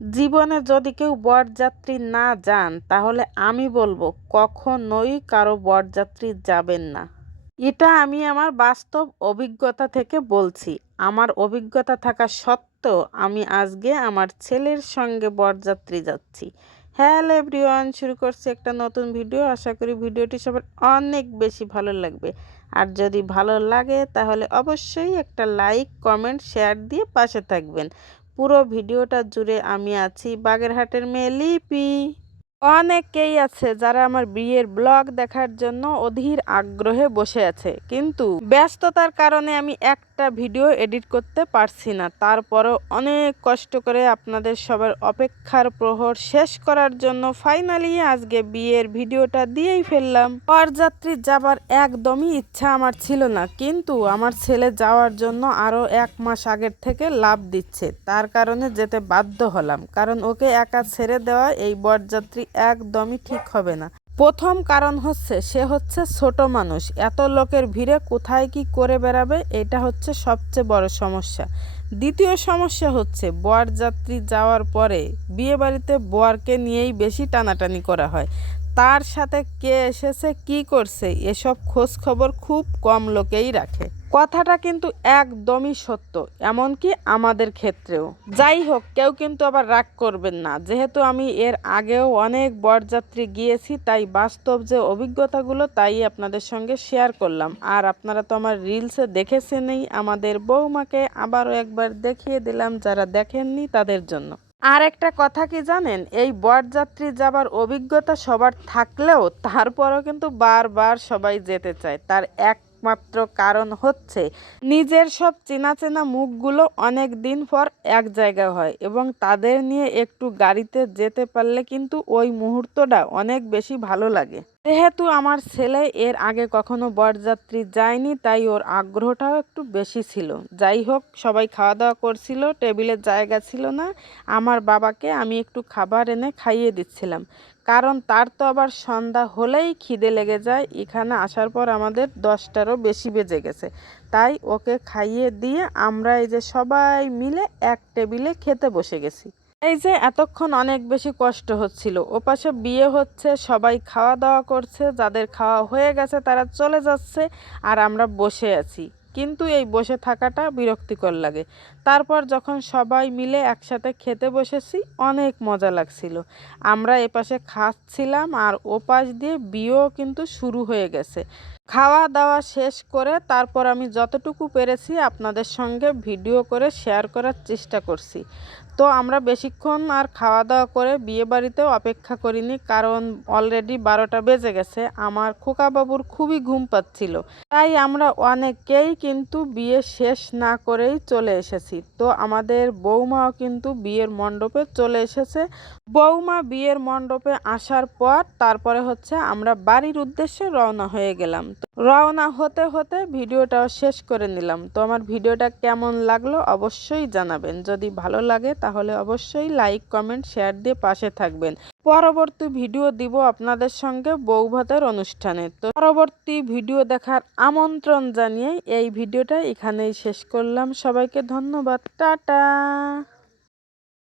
জীবনে যদি কেউ বরযাত্রী না যান তাহলে আমি বলবো কখনোই কারো বরযাত্রী যাবেন না। এটা আমি আমার বাস্তব অভিজ্ঞতা থেকে বলছি। আমার অভিজ্ঞতা থাকা সত্ত্বেও আমি আজকে আমার ছেলের সঙ্গে বরযাত্রী যাচ্ছি। হ্যালো এভরিওয়ান, শুরু করছি একটা নতুন ভিডিও। আশা করি ভিডিওটি সবার অনেক বেশি ভালো লাগবে। আর যদি ভালো লাগে তাহলে অবশ্যই একটা লাইক, কমেন্ট, শেয়ার দিয়ে পাশে থাকবেন। পুরো ভিডিওটা জুড়ে আমি আছি বাগেরহাটের মেয়ে লিপি। অনেকেই আছে যারা আমার বিয়ের ব্লগ দেখার জন্য অধীর আগ্রহে বসে আছে, কিন্তু ব্যস্ততার কারণে আমি একটা ভিডিও এডিট করতে পারছি না। তারপরেও অনেক কষ্ট করে আপনাদের সবার অপেক্ষার প্রহর শেষ করার জন্য ফাইনালি আজকে বিয়ের ভিডিওটা দিয়েই ফেললাম। বরযাত্রী যাবার একদমই ইচ্ছা আমার ছিল না, কিন্তু আমার ছেলে যাওয়ার জন্য আরও 1 মাস আগের থেকে লাভ দিচ্ছে, তার কারণে যেতে বাধ্য হলাম। কারণ ওকে একা ছেড়ে দেওয়া এই বরযাত্রী একদমই ঠিক হবে না। প্রথম কারণ হচ্ছে সে হচ্ছে ছোট মানুষ, এত লোকের ভিড়ে কোথায় কি করে বেড়াবে, এটা হচ্ছে সবচেয়ে বড় সমস্যা। দ্বিতীয় সমস্যা হচ্ছে বরযাত্রী যাওয়ার পরে বিয়েবাড়িতে বরকে নিয়েই বেশি টানাটানি করা হয়। তার সাথে কে এসেছে, কি করছে, এসব খোঁজ খবর খুব কম লোকেই রাখে। কথাটা কিন্তু একদমই সত্য, এমনকি আমাদের ক্ষেত্রেও। যাই হোক, কেউ কিন্তু আবার রাগ করবেন না। যেহেতু আমি এর আগেও অনেক বরযাত্রী গিয়েছি, তাই বাস্তব যে অভিজ্ঞতাগুলো তাই আপনাদের সঙ্গে শেয়ার করলাম। আর আপনারা তো আমার রিলসে দেখেছেনই, আমাদের বৌমাকে আবারও একবার দেখিয়ে দিলাম যারা দেখেননি তাদের জন্য। আর একটা কথা কি জানেন, এই বরযাত্রী যাবার অভিজ্ঞতা সবার থাকলেও তারপরও কিন্তু বারবার সবাই যেতে চায়। তার একমাত্র কারণ হচ্ছে নিজের সব চেনা চেনা মুখগুলো অনেক দিন পর এক জায়গায় হয়, এবং তাদের নিয়ে একটু গাড়িতে যেতে পারলে কিন্তু ওই মুহূর্তটা অনেক বেশি ভালো লাগে। যেহেতু আমার ছেলে এর আগে কখনো বরযাত্রী যায়নি, তাই ওর আগ্রহটাও একটু বেশি ছিল। যাই হোক, সবাই খাওয়া দাওয়া করছিল, টেবিলে জায়গা ছিল না। আমার বাবাকে আমি একটু খাবার এনে খাইয়ে দিচ্ছিলাম, কারণ তার তো আবার সন্ধ্যা হলেই খিদে লেগে যায়। এখানে আসার পর আমাদের 10টারও বেশি বেজে গেছে, তাই ওকে খাইয়ে দিয়ে আমরা এই যে সবাই মিলে এক টেবিলে খেতে বসে গেছি। এই যে এতক্ষণ অনেক বেশি কষ্ট হচ্ছিল, ওপাশে বিয়ে হচ্ছে, সবাই খাওয়া দাওয়া করছে, যাদের খাওয়া হয়ে গেছে তারা চলে যাচ্ছে, আর আমরা বসে আছি। কিন্তু এই বসে থাকাটা বিরক্তিকর লাগে। তারপর যখন সবাই মিলে একসাথে খেতে বসেছি, অনেক মজা লাগছিল। আমরা এপাশে খাচ্ছিলাম আর ওপাশ দিয়ে বিয়েও কিন্তু শুরু হয়ে গেছে। খাওয়া দাওয়া শেষ করে তারপর আমি যতটুকু পেরেছি আপনাদের সঙ্গে ভিডিও করে শেয়ার করার চেষ্টা করছি। তো আমরা বেশিক্ষণ আর খাওয়া দাওয়া করে বিয়েবাড়িতেও অপেক্ষা করিনি, কারণ অলরেডি 12টা বেজে গেছে। আমার খোকাবাবুর খুবই ঘুম পাচ্ছিল, তাই আমরা অনেকেই কিন্তু বিয়ে শেষ না করেই চলে এসেছি। তো আমাদের বৌমাও কিন্তু বিয়ের মণ্ডপে চলে এসেছে। বৌমা বিয়ের মণ্ডপে আসার পর তারপরে হচ্ছে আমরা বাড়ির উদ্দেশ্যে রওনা হয়ে গেলাম। রওনা হতে হতে ভিডিওটাও শেষ করে নিলাম। তো আমার ভিডিওটা কেমন লাগলো অবশ্যই জানাবেন। যদি ভালো লাগে তাহলে অবশ্যই লাইক, কমেন্ট, শেয়ার দিয়ে পাশে থাকবেন। পরবর্তী ভিডিও দিব আপনাদের সঙ্গে বৌভাতের অনুষ্ঠানে। তো পরবর্তী ভিডিও দেখার আমন্ত্রণ জানিয়ে এই ভিডিওটা এখানেই শেষ করলাম। সবাইকে ধন্যবাদ, টাটা।